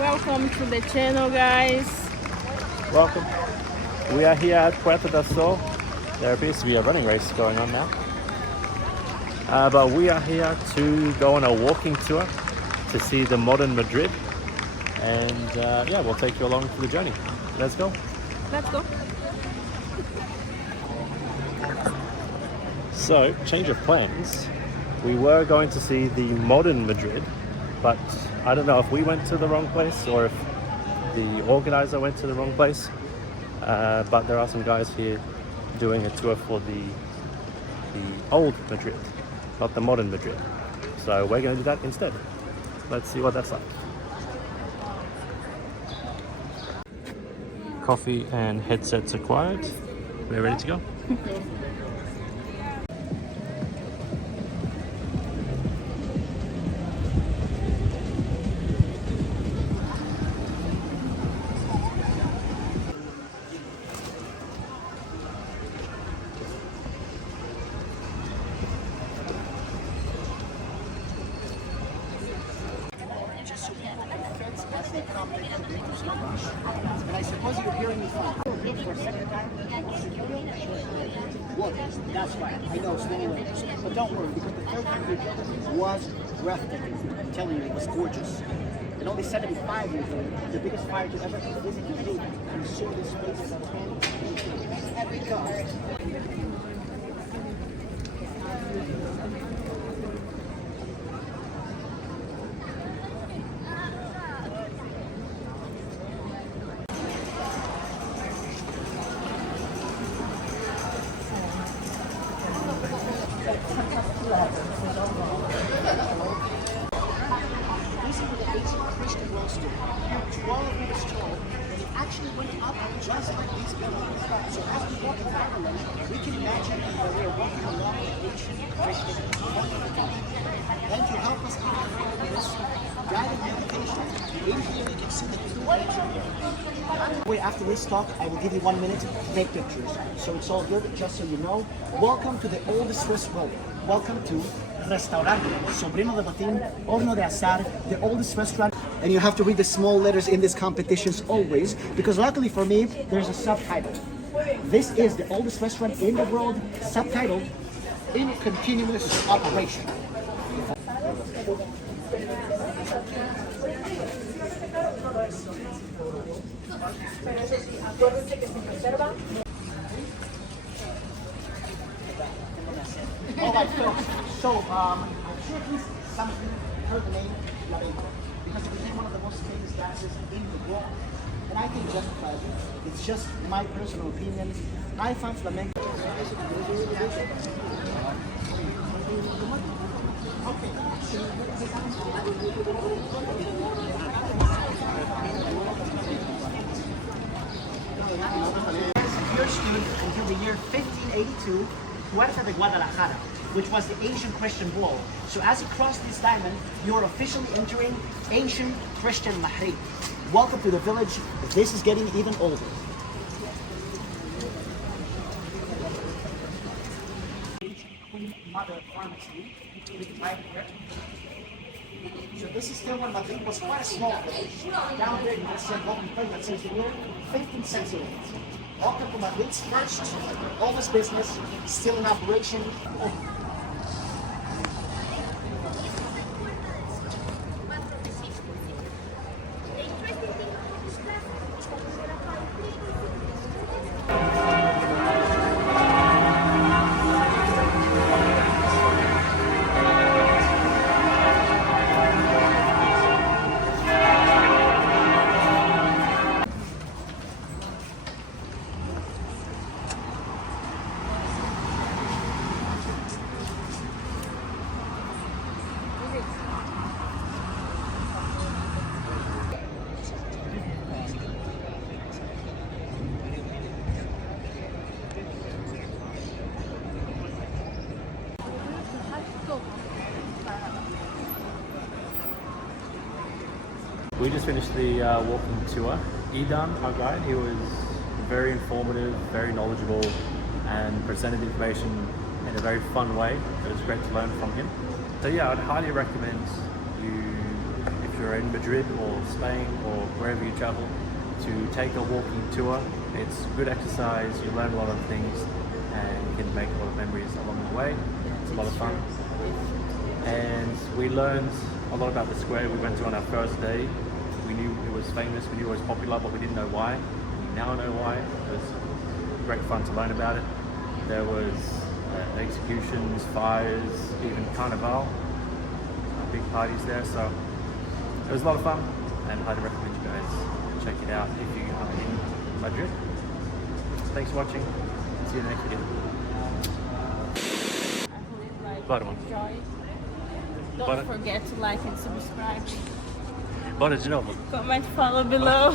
Welcome to the channel, guys. Welcome. We are here at Puerta del Sol. There appears to be a running race going on now. But we are here to go on a walking tour to see the modern Madrid. And yeah, we'll take you along for the journey. Let's go. Let's go. So, change of plans. We were going to see the modern Madrid, but I don't know if we went to the wrong place or if the organizer went to the wrong place. But there are some guys here doing a tour for the old Madrid, not the modern Madrid. So we're going to do that instead. Let's see what that's like. Coffee and headsets acquired. We're ready to go. And I suppose you're hearing me fine. For a second time, look, that's right. I know it's many layers. But don't worry, because the third time we built it was breathtaking. I'm telling you, it was gorgeous. And only 75 years later, the biggest fire to ever visit Madrid consumed this place as a 20. And we go. Actually went up just like these buildings. So as we walk around them, we can imagine that we are walking along the ancient Christian faith. And to help us understand this guided meditation, in here you can see the true nature. Wait, after this talk, I will give you 1 minute to take pictures. So it's all good, just so you know. Welcome to the oldest Swiss road. Welcome to Restaurante Sobrino de Botín, Horno de Azar, the oldest restaurant. And you have to read the small letters in these competitions always, because luckily for me, there's a subtitle. This is the oldest restaurant in the world, subtitled in continuous operation. All right, so I'm sure at least some of you heard the name flamenco, because it became one of the most famous dances in the world. And I think justifiably, it's just my personal opinion, I find flamenco. Here stood until the year 1582, Puerta de Guadalajara, which was the ancient Christian wall. So as you cross this diamond, you are officially entering ancient Christian Madrid. Welcome to the village. This is getting even older. So this is still when Madrid was quite a small village. Down there you can see a golden plate that says the year 15th century. Welcome to Madrid's first oldest business, still in operation. We just finished the walking tour. Idan, our guide, he was very informative, very knowledgeable, and presented information in a very fun way. It was great to learn from him. So yeah, I'd highly recommend you, if you're you're in Madrid or Spain or wherever you travel, to take a walking tour. It's good exercise, you learn a lot of things and you can make a lot of memories along the way. It's a lot of fun. And we learned a lot about the square we went to on our first day. We knew it was famous, we knew it was popular, but we didn't know why. We now know why. It was great fun to learn about it. There was executions, fires, even carnival, big parties there, so it was a lot of fun and I'd recommend you guys check it out if you are in Madrid. Thanks for watching. See you in the next video. Like, enjoy. Don't forget to like and subscribe. Bora de novo. Comment, follow below.